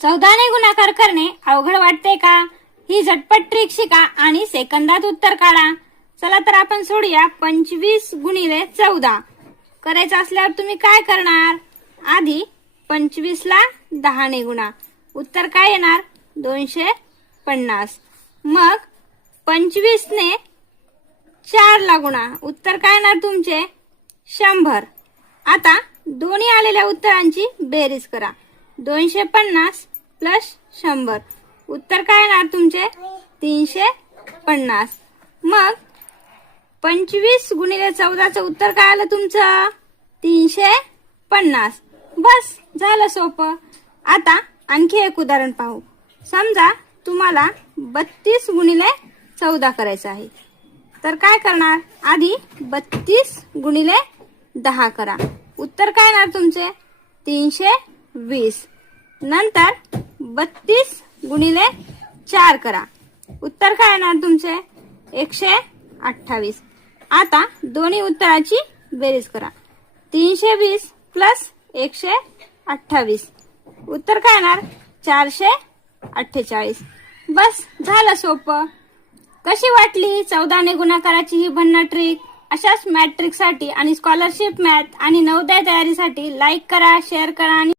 14 ने गुणाकार करणे अवघड वाटते का? ही झटपट ट्रिक शिका आणि सेकंदात उत्तर काढा. चला तर आपण सोडूया. 25 गुणिले 14 करायचं असल्यावर तुम्ही काय करणार? आधी 25 ला 10 ने गुणा. उत्तर काय येणार? 250. मग 25 ने 4 ला गुणा. उत्तर काय येणार तुमचे? 100. आता दोन्ही आलेल्या उत्तरांची बेरीज करा. 250 प्लस 100. उत्तर काय येणार तुमचे? 350. मग 25 गुणिले 14 चं उत्तर काय आलं तुमचं? 350. बस झालं सोपं. आता आणखी एक उदाहरण पाहू. समजा तुम्हाला 32 गुणिले 14 करायचं आहे. तर काय करणार? आधी 32 गुणिले 10 करा. उत्तर काय येणार तुमचे? 320. नंतर 32 गुणिले 4 करा. उत्तर काय येणार तुमचे? 128. आता दोन्ही उत्तराची बेरीज करा. 320 प्लस 128. उत्तर काय येणार? 448. बस झालं सोपं. कशी वाटली 14 ने गुणाकाराची ही भन्नाट ट्रिक? अशाच मॅथ ट्रिकसाठी आणि स्कॉलरशिप मॅथ आणि नवोदय तयारीसाठी लाईक करा, शेअर करा आणि